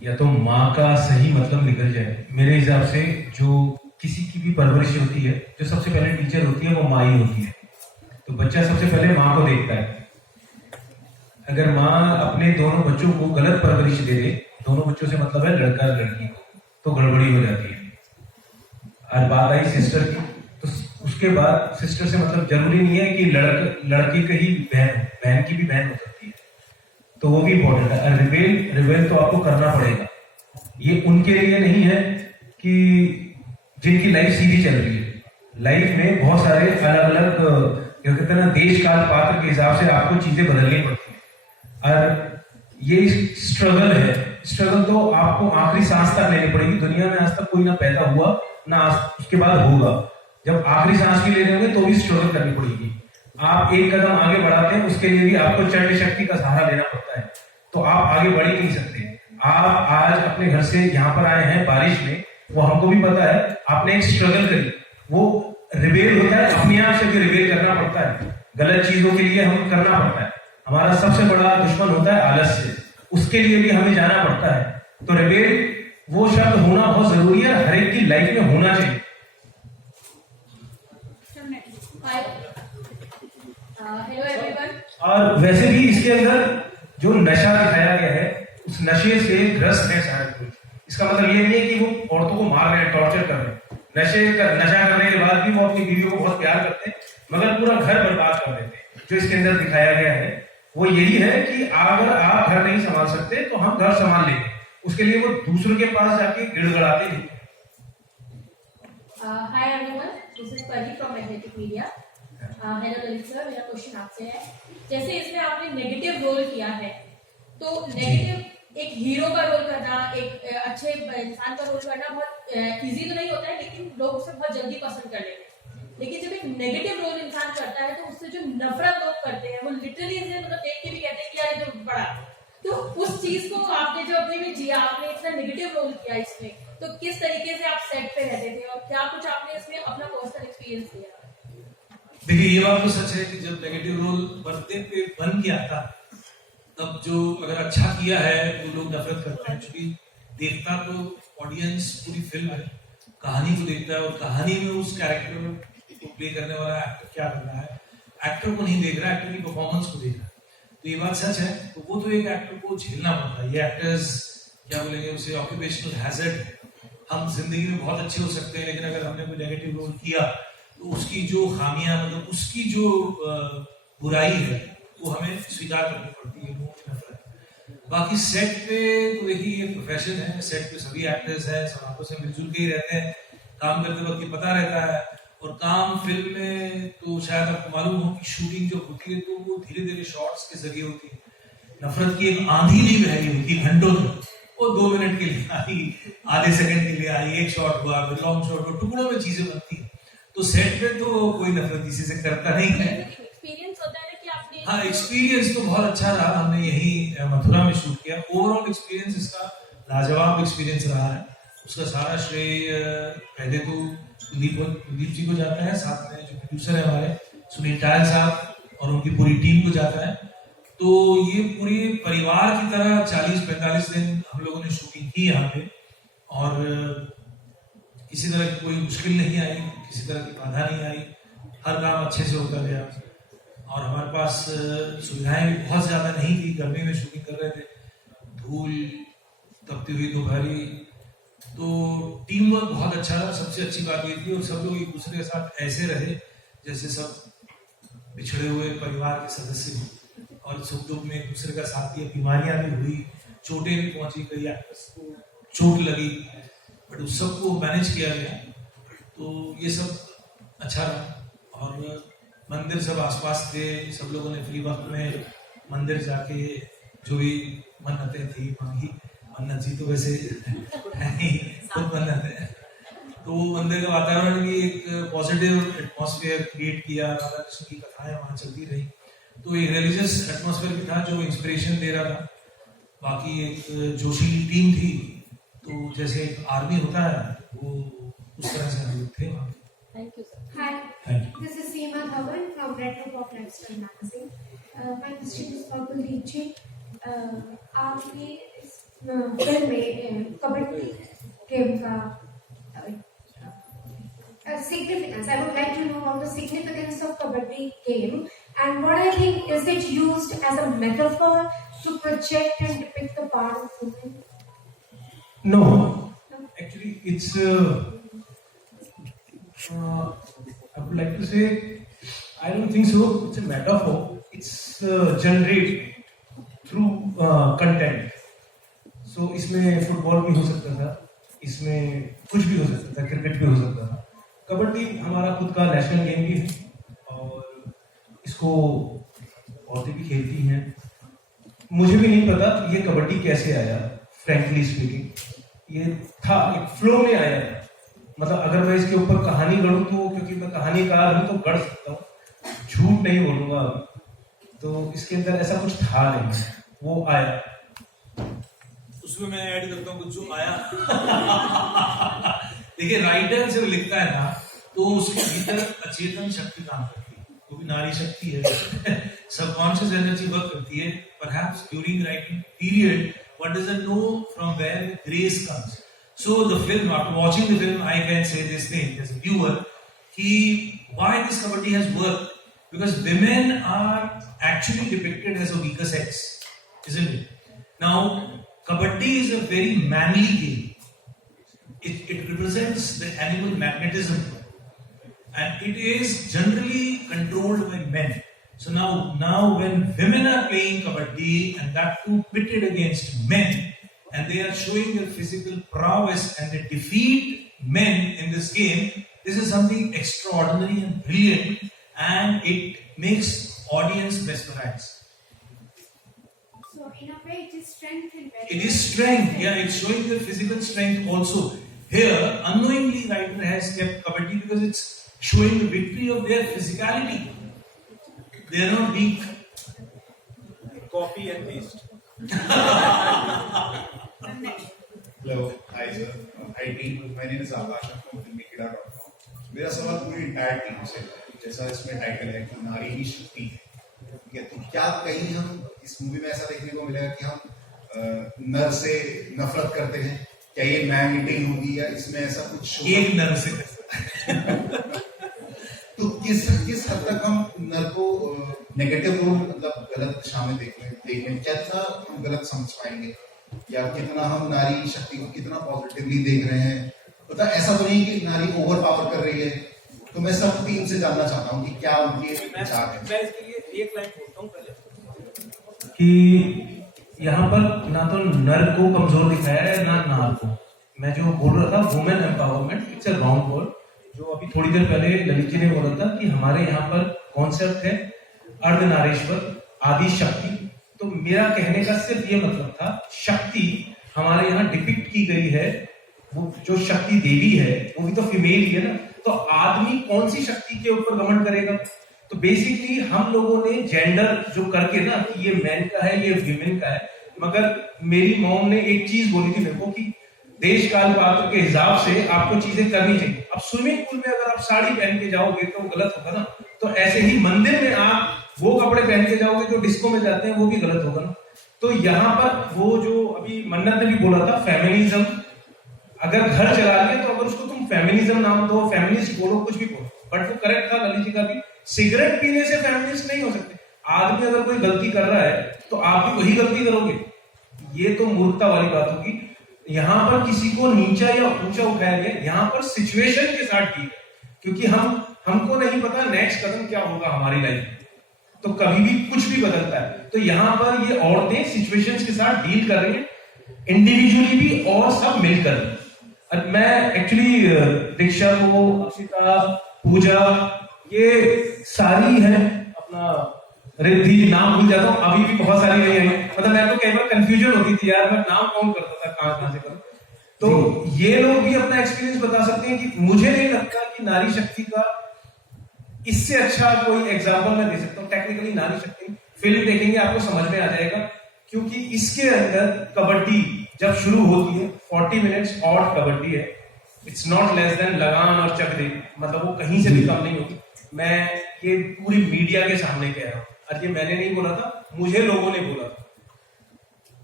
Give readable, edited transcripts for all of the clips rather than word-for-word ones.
या तो माँ का सही मतलब निकल जाए। मेरे हिसाब से जो किसी की भी परवरिश होती है, जो सबसे पहले टीचर होती है वो माँ ही होती है। तो बच्चा सबसे पहले माँ को देखता है। अगर माँ अपने दोनों बच्चों को गलत परवरिश दे दे, दोनों बच्चों से मतलब है लड़का लड़की को, तो गड़बड़ी हो जाती है। आज बात आई सिस्टर की, तो उसके बाद सिस्टर से मतलब जरूरी नहीं है कि लड़के की ही बहन की भी बहन हो सकती है, तो वो भी इम्पोर्टेंट है। रिवेल रिवेल तो आपको करना पड़ेगा। ये उनके लिए नहीं है कि जिनकी लाइफ सीधी चल रही है। लाइफ में बहुत सारे अलग अलग क्या कहते हैं ना, देश काल पात्र के हिसाब से आपको चीजें बदलनी पड़ती है। और ये स्ट्रगल है। स्ट्रगल तो आपको आखिरी सांस तक लेनी पड़ेगी। दुनिया में आज तक कोई ना पैदा हुआ ना आज उसके बाद होगा। जब आखिरी सांस भी ले रहे होंगे तो भी स्ट्रगल करनी पड़ेगी। आप एक कदम आगे बढ़ाते हैं, उसके लिए भी आपको चंड शक्ति का सहारा लेना पड़ता है। तो आप आगे बढ़ ही नहीं सकते। आप आज अपने घर से यहाँ पर आए हैं बारिश में, वो हमको भी पता है। आपने एक स्ट्रगल करी, वो रिवेल होता है, अपने आप से भी रिवेल करना पड़ता है। गलत चीजों के लिए हम करना पड़ता है। हमारा सबसे बड़ा दुश्मन होता है आलस्य, उसके लिए भी हमें जाना पड़ता है। तो रिवेल वो शब्द होना बहुत जरूरी है, हर एक की लाइफ में होना चाहिए। Hello everyone. और वैसे भी इसके अंदर जो नशा दिखाया गया है, उस नशे से ग्रस्त है शायद कोई। इसका मतलब ये नहीं है कि वो औरतों को मार रहे हैं, टॉर्चर कर रहे हैं। नशा करने के बाद भी वो अपनी बीवियों को बहुत प्यार करते हैं, मगर पूरा घर बर्बाद कर देते हैं। जो इसके अंदर दिखाया गया है वो यही है कि अगर आप घर नहीं संभाल सकते तो हम घर संभाल लेंगे। उसके लिए वो दूसरों के पास जाके गिड़गड़ाते नहीं। हाय एवरीवन, दिस इज परी from magnetic media. Hello Lalit sir, मेरा क्वेश्चन आपसे है, जैसे इसमें आपने नेगेटिव रोल किया है, तो नेगेटिव एक हीरो का रोल करना, एक अच्छे इंसान का रोल करना बहुत इजी तो नहीं होता है, लेकिन लोग उसे बहुत जल्दी पसंद कर लेते हैं। लेकिन जब एक नेगेटिव रोल इंसान करता है तो उससे जो नफरत लोग करते हैं, वो लिटरली इसे मतलब देख के भी कहते हैं कि यार ये तो बड़ा। तो उस चीज को आपने जो अपने में जिया, आपने इतना नेगेटिव रोल किया इसमें, तो किस तरीके से आप सेट पे रहते थे और क्या कुछ आपने इसमें अपना पर्सनल एक्सपीरियंस दिया? देखिए, ये बात तो सच है कि जब नेगेटिव रोल पर्दे पे बन गया था, तब जो अगर अच्छा किया है तो लोग नफरत करते हैं। क्योंकि देखता तो ऑडियंस पूरी फिल्म है, कहानी को देखता है, और कहानी में उस कैरेक्टर को प्ले करने वाला एक्टर क्या कर रहा है, एक्टर को नहीं देख रहा, एक्टर की परफॉर्मेंस को देख रहा है। तो ये बात सच है। तो वो तो एक एक्टर को झेलना पड़ता है। ये एक्टर्स क्या बोलेंगे उसे, ऑक्यूपेशनल हैजर्ड। हम जिंदगी में बहुत अच्छे हो सकते हैं, लेकिन अगर हमने कोई नेगेटिव रोल किया तो उसकी जो खामियां, मतलब उसकी जो बुराई है, वो हमें स्वीकार करनी पड़ती है, लोगों की नफरत। बाकी सेट पे तो देखिए, ये प्रोफेशन है, सेट पे सभी एक्टर्स हैं, सब आपस में मिलजुल के ही रहते हैं, काम करते वक्त ये पता रहता है। और काम फिल्म में तो शायद आपको मालूम हो कि शूटिंग जो होती है तो वो धीरे धीरे शॉट्स के जरिए होती है। नफरत की एक आंधी नहीं बह रही होती घंटों तक, वो 2 मिनट के लिए आई, आधे सेकंड के लिए आई, एक शॉट हुआ, फिर लॉन्ग शॉट हुआ, टुकड़ों में चीजें बनती है। तो सेट पे तो कोई नफरत किसी से करता नहीं है। एक्सपीरियंस होता है कि आपने, हाँ, एक्सपीरियंस तो बहुत अच्छा रहा। हमने यही मथुरा में शूट किया। ओवरऑल एक्सपीरियंस इसका लाजवाब एक्सपीरियंस रहा है। उसका सारा श्रेय पहले तो कुलदीप जी को जाता है, साथ में जो प्रोड्यूसर है हमारे सुनील टायल साहब और उनकी पूरी टीम को जाता है। तो ये पूरे परिवार की तरह 40-45 दिन हम लोगों ने शूटिंग की यहाँ पे, और किसी तरह की कोई मुश्किल नहीं आई, किसी तरह की बाधा नहीं आई। हर काम अच्छे से होता गया, और हमारे पास सुविधाएं भी बहुत ज्यादा नहीं थी। गर्मी में शूटिंग कर रहे थे, धूल तपती हुई दोपहरी। तो टीम वर्क बहुत अच्छा रहा। सबसे अच्छी बात ये थी, और सब लोग एक दूसरे के साथ ऐसे रहे जैसे सब बिछड़े हुए परिवार के सदस्य हैं, और सुख दुख में एक दूसरे का साथ दिया। बीमारियां भी हुई, चोटें भी पहुंची, कई एक्टर्स को चोट लगी, बट उस सब को मैनेज किया गया। तो ये सब अच्छा रहा। और मंदिर सब आसपास थे, सब लोगों ने फ्री वक्त में मंदिर जाके जो भी मन्नतें थी मांगी। मन्नत जी तो वैसे खुद मन्नत है। तो मंदिर का वातावरण भी एक पॉजिटिव एटमॉस्फेयर क्रिएट किया। राधा कृष्ण की कथाएं वहां चलती रही, तो एक रिलीजियस एटमॉस्फेयर भी था जो इंस्पिरेशन दे रहा था। बाकी एक जोशीली टीम थी, तो जैसे एक आर्मी होता है वो उस तरह से हम लोग थे वहां। Thank you sir. Hi, this is Seema Dhawan from Retro Pop Lifestyle Magazine. My question is for Kuldeep ji. आपने फिल्म में कबड्डी गेम का significance. I would like to know about the significance of kabaddi game and what I think is it used as a metaphor to project and depict the power of women? No, actually, it's. I would like to say, I don't think so. It's a metaphor. It's generated through content. So इसमें football भी हो सकता था, इसमें कुछ भी हो सकता था, क्रिकेट भी हो सकता था। कबड्डी हमारा खुद का नेशनल गेम भी है और इसको औरतें भी खेलती हैं। मुझे भी नहीं पता ये कबड्डी कैसे आया, फ्रैंकली स्पीकिंग ये था एक फ्लो में आया था। मतलब अगर मैं इसके ऊपर कहानी गढ़ूं तो क्योंकि मैं कहानीकार हूं तो गढ़ सकता हूँ, झूठ नहीं बोलूंगा। तो इसके अंदर ऐसा कुछ था नहीं, वो आया। उसमें मैं ऐड करता हूँ कुछ जो आया। देखिए राइटर जब लिखता है ना तो उसके भीतर अचेतन शक्ति काम करती है, वो भी नारी शक्ति है। सबकॉन्शियस एनर्जी वर्क करती है। Perhaps during writing period one doesn't know from where grace comes. So the film, after watching the film, I can say this thing as a viewer, why this kabaddi has worked, because women are actually depicted as a weaker sex, isn't it? Now, kabaddi is a very manly game. It represents the animal magnetism, and it is generally controlled by men. So now when women are playing kabaddi and that too pitted against men, and they are showing their physical prowess and they defeat men in this game, this is something extraordinary and brilliant, and it makes audience mesmerized. So in a way it is strength and It is strength, yeah, it's showing their physical strength also. Here, unknowingly, writer has kept kabaddi because it's showing the victory of their physicality. They are not weak. Copy and paste. Hello, hi sir. Hi team. My name is Akash. I'm from filmmedia.com. मेरा सवाल पूरी entire team से, जैसा इसमें title है कि नारी ही शक्ति है, ठीक है? तो क्या कहीं हम इस मूवी में ऐसा देखने को मिलेगा कि हम नर से नफरत करते हैं? क्या ये मैन ईटिंग होगी या इसमें ऐसा कुछ एक नर से कर सकते हैं। तो किस हद तक हम नर को नेगेटिव रोल मतलब गलत दिशा में देखने कितना हम गलत समझ पाएंगे, या कितना हम नारी शक्ति को कितना पॉजिटिवली देख रहे हैं? पता ऐसा तो नहीं कि नारी ओवर पावर कर रही है। तो मैं सब टीम से जानना चाहता हूँ कि क्या उनके विचार है। मैं इसके लिए एक लाइन बोलता हूँ पहले कि यहाँ पर ना तो नर को कमजोर दिखाया है ना नार को। मैं जो बोल रहा था women empowerment, it's a wrong word. जो अभी थोड़ी देर पहले ललित जी ने बोला था कि हमारे यहाँ पर कॉन्सेप्ट है अर्धनारीश्वर आदि शक्ति। तो मेरा कहने का सिर्फ ये मतलब था, शक्ति हमारे यहाँ डिपिक्ट की गई है, वो जो शक्ति देवी है वो भी तो फीमेल ही है ना। तो आदमी कौन सी शक्ति के ऊपर घमंड करेगा? तो बेसिकली हम लोगों ने जेंडर जो करके ना कि ये मैन का है ये विमेन का है, मगर मेरी मॉम ने एक चीज बोली थी मेरे को कि देश काल पात्र के हिसाब से आपको चीजें करनी चाहिए। अब स्विमिंग पूल में अगर आप साड़ी पहन के जाओगे तो गलत होगा ना, तो ऐसे ही मंदिर में आप वो कपड़े पहन के जाओगे जो डिस्को में जाते हैं वो भी गलत होगा ना। तो यहाँ पर वो जो अभी मन्नत ने भी बोला था फेमिनिज्म, अगर घर चला लिया तो अगर उसको तुम फेमिनिज्म नाम दो, फेमिनिस्ट बोलो, कुछ भी बोलो, बट वो करेक्ट था ललित जी का भी। सिगरेट पीने से फेमिनिस्ट नहीं हो सकते। आदमी अगर कोई गलती कर रहा है तो आप भी वही गलती करोगे, ये तो मूर्खता वाली बात होगी। यहाँ पर किसी को नीचा या ऊंचा उठाया गया, यहाँ पर सिचुएशन के साथ डील है, क्योंकि हमको नहीं पता नेक्स्ट कदम क्या होगा हमारी लाइफ में, तो कभी भी कुछ भी बदलता है। तो यहाँ पर ये औरतें सिचुएशंस के साथ डील कर रही हैं, इंडिविजुअली भी और सब मिलकर। मैं एक्चुअली दीक्षा को, अक्षिता, पूजा, ये सारी है अपना रिद्धि, नाम भूल जाता हूँ अभी भी, बहुत सारी नहीं है। मतलब मैं तो कई बार कंफ्यूजन होती थी यार, मैं नाम काउंट करता था कहां से करूं। तो ये लोग भी अपना एक्सपीरियंस बता सकते हैं कि मुझे नहीं लगता कि नारी शक्ति का इससे अच्छा कोई एग्जाम्पल मैं दे सकता हूँ। टेक्निकली नारी शक्ति फिल्म देखेंगे आपको समझ में आ जाएगा, क्योंकि इसके अंदर कबड्डी जब शुरू होती है 40 मिनट्स और कबड्डी है। इट्स नॉट लेस देन लगान और चक दे, मतलब वो कहीं से भी कम नहीं होगी। मैं ये पूरी मीडिया के सामने कह रहा हूँ, और ये मैंने नहीं बोला था, मुझे लोगों ने बोला था।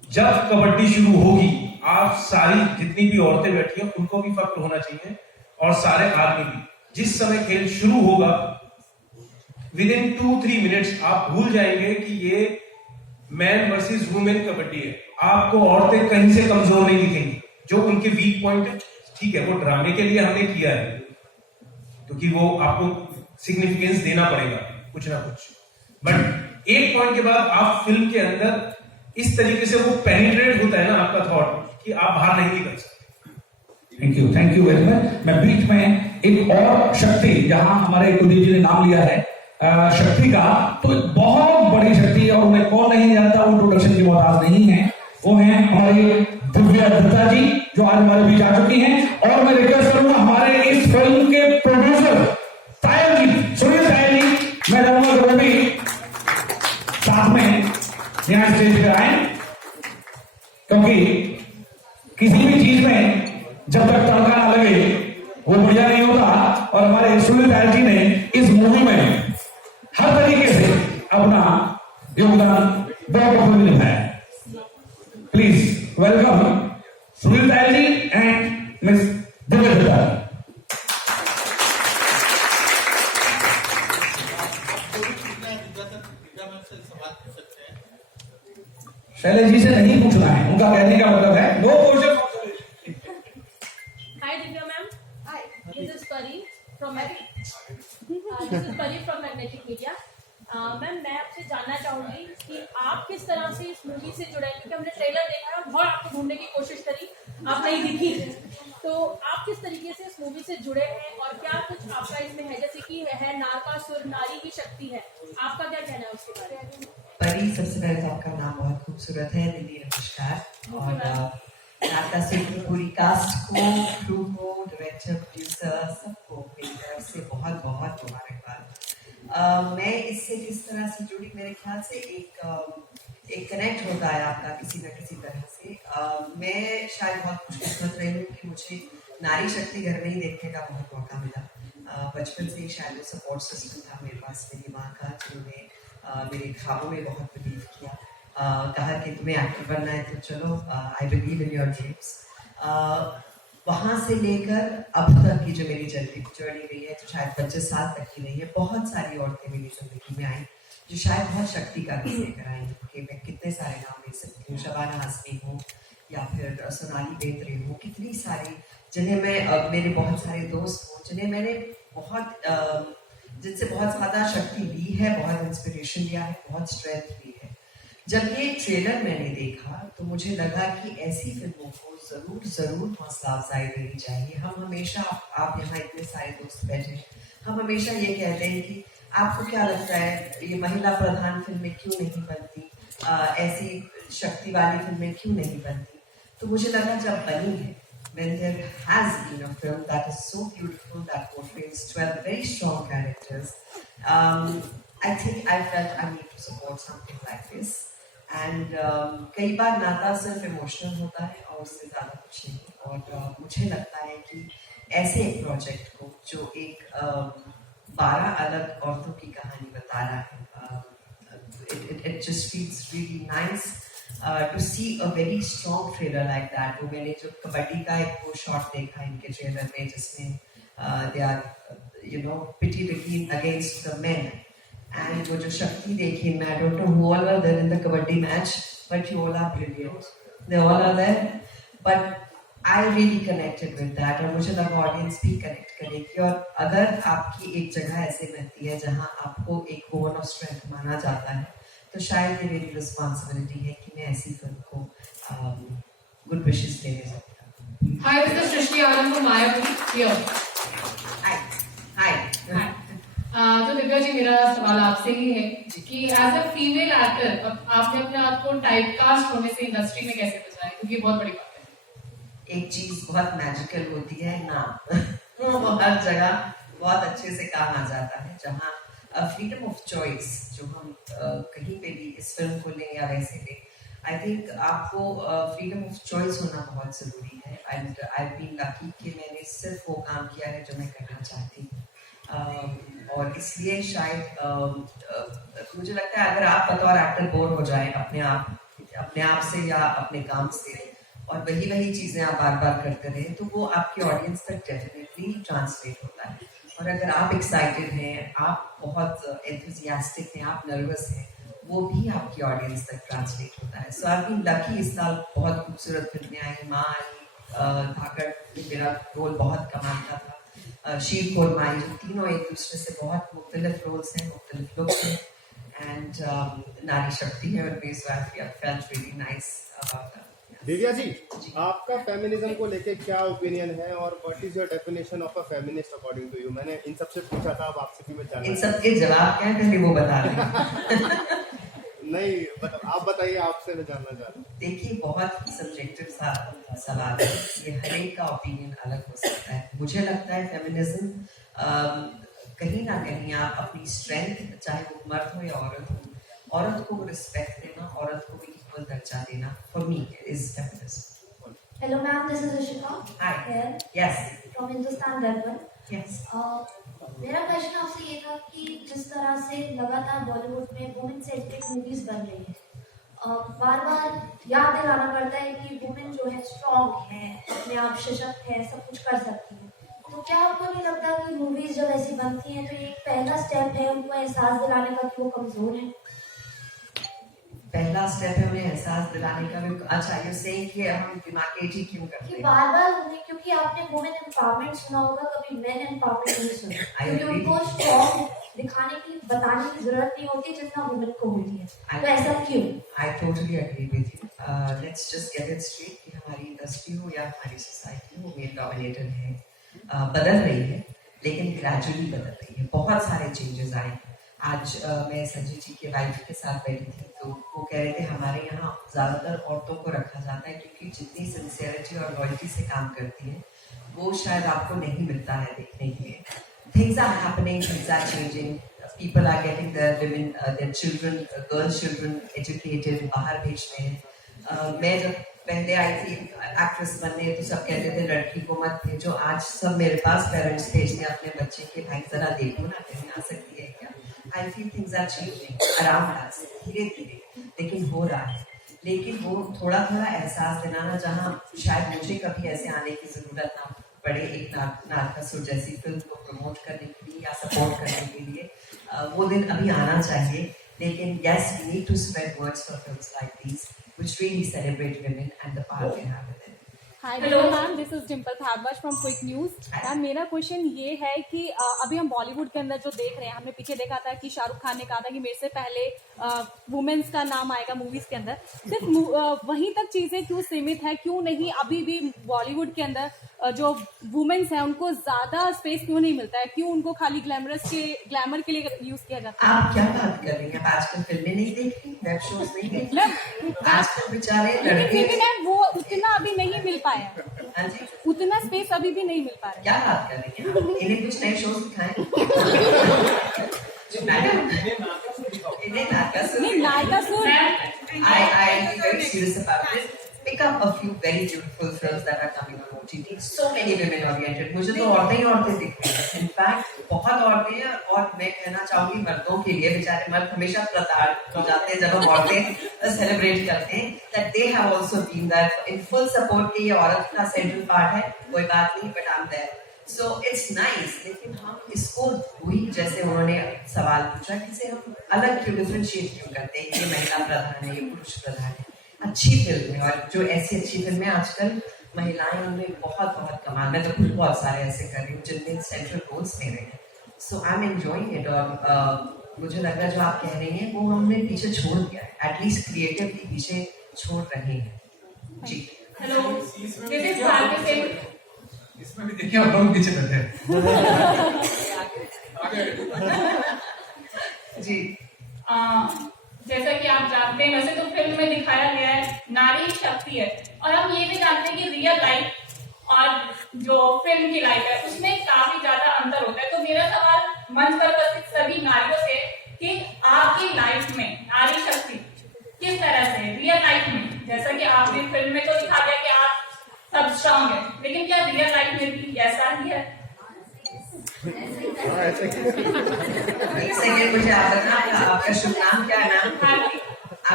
जब कबड्डी शुरू होगी, आप सारी जितनी भी औरतें बैठी हैं उनको भी फक्र होना चाहिए, और सारे आदमी भी। जिस समय खेल शुरू होगा, विद इन 2-3 मिनट्स आप भूल जाएंगे कि ये मैन वर्सेस वुमेन कबड्डी है। आपको औरतें कहीं से कमजोर नहीं दिखेंगी। जो उनके वीक पॉइंट है, ठीक है, वो ड्रामे के लिए हमने किया है, क्योंकि वो आपको सिग्निफिकेंस देना पड़ेगा कुछ ना कुछ, बट एक पॉइंट के बाद आप फिल्म के अंदर इस तरीके से वो पेनिट्रेट होता है ना आपका थॉट, कि आप बाहर नहीं निकल सकते। Thank you very much. मैं बीच में एक और शक्ति, जहां हमारे कुलदीप जी ने नाम लिया है शक्ति का, तो बहुत बड़ी शक्ति है और उन्हें कौन नहीं जानता, वो इंट्रोडक्शन की मोहताज नहीं है। वो हैं हमारे दिव्या दत्ता जी, जो आज हमारे बीच आ चुकी हैं। और मैं रिक्वेस्ट करूंगा हमारे इस फिल्म के प्रोड्यूसर तायल जी, सुनील तायल जी, मैं चाहूंगा कि वो भी साथ में यहाँ स्टेज पर आए, क्योंकि किसी भी चीज में जब तक तड़का ना लगे वो बढ़िया नहीं होता। और हमारे सुनील तायल जी ने इस मूवी में हर तरीके से अपना योगदान बहुत निभाया। Please welcome Sunil Tayal ji and miss Divya Dutta. Shailesh ji से नहीं पूछना है, उनका कहने का मतलब है no question. Hi Divya ma'am. Hi. This is Pari from Magnetic Media. Ma'am मैं आपसे जानना चाहूंगी कि आप किस तरह से इस मूवी से जुड़े हैं, क्योंकि हमने ट्रेलर देखा है और बहुत आपको ढूंढने की कोशिश करी, आप नहीं दिखी। तो आप किस तरीके से इस मूवी से जुड़े हैं और क्या कुछ आपका इसमें है, जैसे कि है नारकासुर, नारी की शक्ति है, आपका क्या कहना है उसके बारे में? परी, सबसे पहले तो आपका नाम बहुत खूबसूरत है, दीदी नमस्कार। और नारकासुर की पूरी कास्ट को, क्रू को, डायरेक्टर, प्रोड्यूसर, सबको मेरी तरफ से बहुत बहुत मुबारकबाद। मैं इससे किस तरह से जुड़ी, मेरे ख्याल से एक कनेक्ट होता है आपका किसी न किसी तरह से। मैं शायद बहुत खुशकिस्मत रही हूँ कि मुझे नारी शक्ति घर में ही देखने का बहुत मौका मिला। बचपन से ही शायद वो सपोर्ट सिस्टम था मेरे पास, मेरी माँ का, जिन्होंने मेरे ख्वाबों में बहुत बिलीव किया। कहा कि तुम्हें एक्टर बनना है तो चलो, I believe in your dreams. वहाँ से लेकर अब तक की जो मेरी जर्नी रही है, जो शायद 25 साल तक की रही है, बहुत सारी औरतें मेरी जिंदगी में आई जो शायद बहुत शक्ति का रस लेकर आई। कि मैं कितने सारे नाम ले सकती हूँ, शबाना आजमी हो या फिर सोनाली बेंद्रे हो, कितनी सारी जिन्हें मैं, मेरे बहुत सारे दोस्त हों जिन्हें मैंने जिनसे बहुत ज़्यादा शक्ति ली है, बहुत इंस्पिरेशन लिया है, बहुत स्ट्रेंथ ली है। जब ये ट्रेलर मैंने देखा तो मुझे लगा कि ऐसी फिल्मों को ज़रूर हौसला अफजाई देनी चाहिए। हम हमेशा, आप यहाँ इतने सारे दोस्त बैठे, हम हमेशा ये कहते हैं कि आपको क्या लगता है ये महिला प्रधान फिल्में क्यों नहीं बनती, ऐसी शक्ति वाली फिल्में क्यों नहीं बनती। तो मुझे लगा जब बनी है, when there has been a film that is so beautiful, that portrays 12 very strong characters, I think I felt I need to support something like this. And कई बार नाता सिर्फ इमोशनल होता है और उससे ज़्यादा कुछ नहीं। और मुझे लगता है कि ऐसे एक प्रोजेक्ट को जो एक 12 अलग औरतों की कहानी बता रहा है, it just feels really nice to see a very strong trailer like that. वो मैंने जो कबड्डी का एक वो शॉट देखा इनके ट्रेलर में, जिसमें they are pitted against the men. And वो जो शक्ति देखी, I don't know who all were there in the kabaddi match, but you all are brilliant. They all are there. But I really connected with that, और मुझे लगा audience भी connect करेगी। और अगर आपकी एक जगह ऐसे बनती है जहाँ आपको एक वोन ऑफ स्ट्रेंथ माना जाता है, तो शायद ये मेरी रिस्पॉन्सिबिलिटी है कि मैं ऐसी फिल्म को गुड विशेस देने सकता हूँ। Hi, this is Srishti Anand from Mayapur here. Hi. तो दिव्या जी, मेरा सवाल आपसे ही है कि एज अ फीमेल एक्टर आपने अपने आप को टाइपकास्ट होने से इंडस्ट्री में कैसे बचाया, क्योंकि ये बहुत बड़ी बात है। एक चीज बहुत मैजिकल होती है नाम वो हर जगह बहुत अच्छे से काम आ जाता है। जहाँ फ्रीडम ऑफ चॉइस, जो हम कहीं पे भी इस फिल्म को लें या वैसे लें, आई थिंक आपको फ्रीडम ऑफ चॉइस होना बहुत जरूरी है। एंड आई बीन लकी कि मैंने सिर्फ वो काम किया है जो मैं करना चाहती हूँ। और इसलिए शायद मुझे लगता है अगर आप बतौर एक्टर बोर हो जाए अपने आप, अपने आप से या अपने काम से, और वही वही चीजें आप बार बार करते रहे तो वो आपके ऑडियंस तक डेफिनेटली ट्रांसलेट होता है। और अगर आप एक्साइटेड हैं, आप बहुत एंथुजियास्टिक हैं, आप नर्वस हैं, वो भी आपकी ऑडियंस तक ट्रांसलेट होता है। सो आई बीन लकी, इस साल बहुत खूबसूरत फिल्में आई, माँ आई, धाकड़ में मेरा रोल बहुत कमाल का था, शीर कोरमाई, जो तीनों एक दूसरे से बहुत मुख्तलिफ रोल्स हैं, मुख्तलिफ लुक्स हैं, एंड नारी शक्ति है उनमें, सो I felt really nice about that. Divya ji, आपका फेमिनिज्म को लेके क्या ओपिनियन है और what is your definition of a feminist according to you? मैंने इन सबसे पूछा था, अब आपसे भी मैं जानना इन सब के जवाब क्या है पहले वो बता दें। नहीं आप बताइए, आपसे मैं जानना चाह रहा हूँ। देखिए, बहुत सब्जेक्टिव सा सवाल है, ये हर एक का ओपिनियन अलग हो सकता है। मुझे लगता है फेमिनिज्म कहीं ना कहीं आप अपनी स्ट्रेंथ, चाहे वो मर्द हो या औरत को रिस्पेक्ट देना, औरत को भी इक्वल दर्जा देना, for me is feminism. Hello ma'am, this is Ishika. Hi. Here Yes. from Hindustan Darbhan. Yes. मेरा क्वेश्चन आपसे ये था कि जिस तरह से लगातार बॉलीवुड में वुमेन सेंट्रिक मूवीज बन रही है, बार बार याद दिलाना पड़ता है कि वुमेन जो है स्ट्रॉन्ग है, अपने आप सशक्त है, सब कुछ कर सकती है। तो क्या आपको नहीं लगता कि मूवीज जब ऐसी बनती हैं तो ये एक पहला स्टेप है उनको एहसास दिलाने का कि वो कमजोर है? पहला स्टेप है उन्हें एहसास दिलाने का भी। अच्छा, ये सही कि हम डिमार्केट क्यों करते कि हैं? बार बार उन्हें, क्योंकि आपने वुमेन एम्पावरमेंट सुना होगा, कभी मेन एम्पावरमेंट नहीं सुना, क्योंकि उनको स्ट्रॉन्ग दिखाने की, बताने की जरूरत नहीं होती जितना वुमेन को होती है। तो ऐसा क्यों? I totally agree with you. Let's just get it straight कि हमारी इंडस्ट्री हो या हमारी सोसाइटी हो, मेल डोमिनेटेड है, बदल रही है, लेकिन ग्रेजुअली बदल रही है। बहुत सारे चेंजेस आए। आज मैं संजय जी के वाइफ के साथ बैठी थी तो वो कह रहे थे हमारे यहाँ ज्यादातर औरतों को रखा जाता है क्योंकि जितनी सिंसियरिटी और लॉयल्टी से काम करती है वो शायद आपको नहीं मिलता है देखने के लिए। Things are happening, things are changing. People are getting their women, their children, girl children educated, बाहर भेज रहे हैं। मैं जब पहले आई थी एक्ट्रेस बनने तो सब कहते थे लड़की को मत भेजो। आज सब मेरे पास पेरेंट्स भेजते हैं अपने बच्चे के, भाई जरा देखो ना कहीं आ सकती है क्या। I feel things are changing around us, धीरे धीरे, लेकिन हो रहा है। लेकिन वो थोड़ा थोड़ा एहसास दिलाना, जहाँ शायद मुझे कभी ऐसे आने की जरूरत ना पड़े एक नारकासुर जैसी फिल्म को प्रमोट करने के लिए या सपोर्ट करने के लिए, वो दिन अभी आना चाहिए। लेकिन yes, we need to spread words for films like these which really celebrate women and the power they have within. Hi, Hello. Ma'am, this is Dimple Bhardwaj from quick news. Ma'am, मेरा क्वेश्चन ये है कि अभी हम बॉलीवुड के अंदर जो देख रहे हैं, हमने पीछे देखा था कि शाहरुख खान ने कहा था कि मेरे से पहले वुमेन्स का नाम आएगा मूवीज के अंदर। सिर्फ वहीं तक चीजें क्यों सीमित है? क्यों नहीं अभी भी बॉलीवुड के अंदर जो वुमेन्स हैं उनको ज्यादा स्पेस क्यों नहीं मिलता है? क्यों उनको खाली ग्लैमर के लिए यूज किया जाता है? आप क्या बात कर रही हैं? आप आजकल फिल्में नहीं देख रही, वेब शोज नहीं देख रही? आजकल बेचारे लड़के, मैम वो उतना अभी नहीं मिल पाया, हाँ जी, उतना स्पेस अभी भी नहीं मिल पा रहा है। क्या बात कर रही हैं? इन्हें कुछ नए शोज दिखाएं। मैडम, इन्हें नारकासुर, नहीं, Narakasura, I be very serious about this. Pick up a few very beautiful films that are coming on OTT. So many women oriented. मुझे तो औरतें ही औरतें दिखती हैं। In fact, बहुत औरतें हैं, और मैं कहना चाहूंगी मर्दों के लिए, बेचारे मर्द हमेशा प्रताड़ित हो जाते हैं जब हम औरतें सेलिब्रेट करते हैं, that they have also been there in full support कि ये औरत का सेंट्रल पार्ट है, कोई बात नहीं, but I'm there. So it's nice. लेकिन हम इसको वही, जैसे उन्होंने सवाल पूछा कि इसे हम अलग क्यों, डिफरेंशिएट क्यों करते हैं, ये महिला प्रधान है, ये पुरुष प्रधान है। अच्छी फिल्म है, और जो ऐसी अच्छी फिल्में आजकल महिलाएं, उनमें बहुत बहुत कमाल। मैं तो खुद बहुत सारे ऐसे कर रही हूँ जिनमें सेंट्रल रोल्स ले रहे हैं। सो आई एम एंजॉयिंग इट, और मुझे लग रहा है जो आप कह रही हैं वो हमने पीछे छोड़ दिया है, एटलीस्ट क्रिएटिवली पीछे छोड़ रहे हैं। जी, hello, this is Bharti Singh. इसमें भी देखिए आप लोग पीछे बैठे हैं। जी, जैसा कि आप जानते हैं, वैसे तो फिल्म में दिखाया गया है नारी शक्ति है, और हम ये भी जानते हैं कि रियल लाइफ और जो फिल्म की लाइफ है उसमें काफी ज्यादा अंतर होता है। तो मेरा सवाल मंच पर उपस्थित सभी नारियों से कि आपकी लाइफ में नारी शक्ति किस तरह से रियल लाइफ में, जैसा कि आपने फिल्म में तो दिखा दिया कि आप सब स्ट्रॉन्ग है, लेकिन क्या रियल लाइफ में भी ऐसा ही है? एक सेकेंड, मुझे आप बताना, आपका शुभ नाम क्या है? नाम भारती।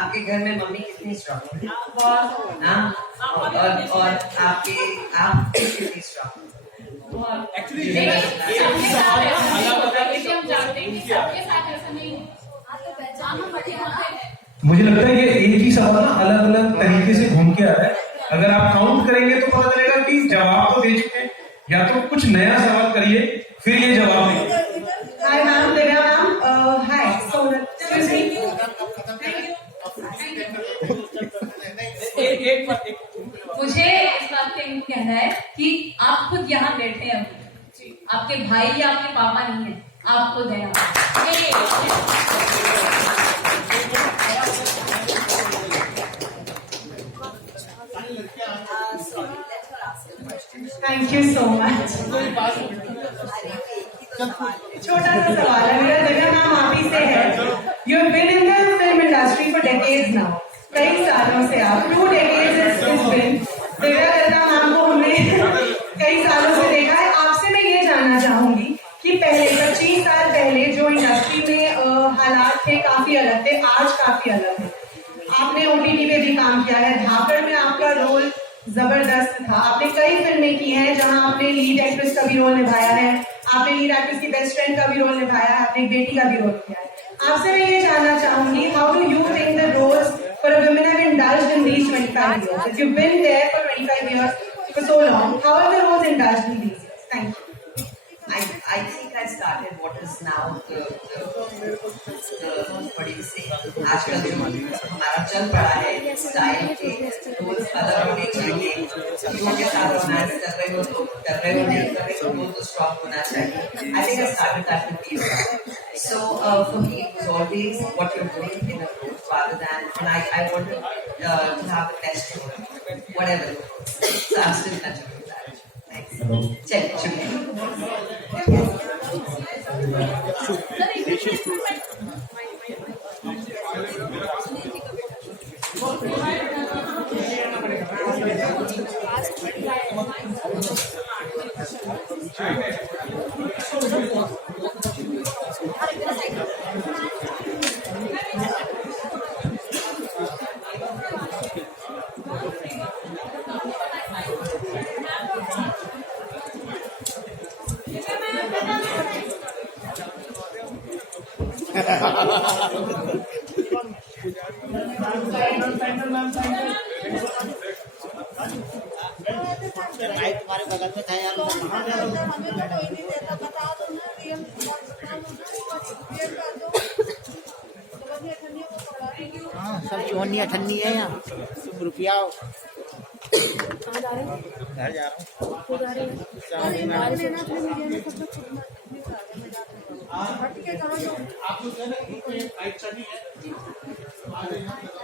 आपके घर में मम्मी कितनी स्ट्रॉन्ग है? हाँ? और आपके आप कितनी स्ट्रॉन्ग? एक्चुअली लेकिन सबके साथ ऐसा नहीं होता, क्योंकि हम जानते हैं कि सबके साथ ऐसा नहीं होता। मुझे लगता है ये एक ही सवाल ना अलग अलग तरीके से घूम के आ रहा है। अगर आप काउंट करेंगे तो पता चलेगा कि जवाब तो दे चुके हैं, या तो कुछ नया सवाल करिए फिर ये जवाब देंगे। हाय मैम, दिव्या मैम, हाय सोनल। मुझे इस बात पे यूँ कहना है कि आप खुद यहाँ बैठे हैं अभी, आपके भाई या आपके पापा नहीं है, आप खुद हैं यहाँ। Thank you so much. छोटा सा सवाल है मेरा दिव्या मैम आप ही से है। You have been in the film industry for decades now, कई सालों से आप 2 decades it's been. Divya Dutta ma'am को हमने कई सालों से देखा है। आपसे मैं ये जानना चाहूंगी कि पहले 25 साल पहले जो इंडस्ट्री में हालात थे काफी अलग थे, आज काफी अलग है। आपने OTT पे भी काम किया है, धाकड़ में आपका रोल जबरदस्त था। आपने कई फिल्में की हैं जहां आपने लीड एक्ट्रेस का भी रोल निभाया है, आपने लीड एक्ट्रेस की बेस्ट फ्रेंड का भी रोल निभाया है, आपने एक बेटी का भी रोल किया है। आपसे मैं ये जानना चाहूंगी, how do you think the roles for a women have indulged in these 25 years? If you've been there for 25 years for so long, how have the roles indulged in these years? Thank you. I think I started what is now the what do you say? आजकल जो हमारा चल पड़ा है style के roles अलग होने चाहिए, हीरो के साथ रोमांस कर रहे हो तो कर रहे हो, नहीं कर रहे हो तो स्ट्रॉन्ग होना चाहिए। I think I started that with these. So for me it was always what you're doing in a group rather than, and I wanted to have the best role, whatever it was. So I'm still continuing with that. Thanks. चलिए तुम्हारे बगल में था यार, हाँ सब चौनिया ठंडी है यहाँ। रुपया घर जा रहा हूँ।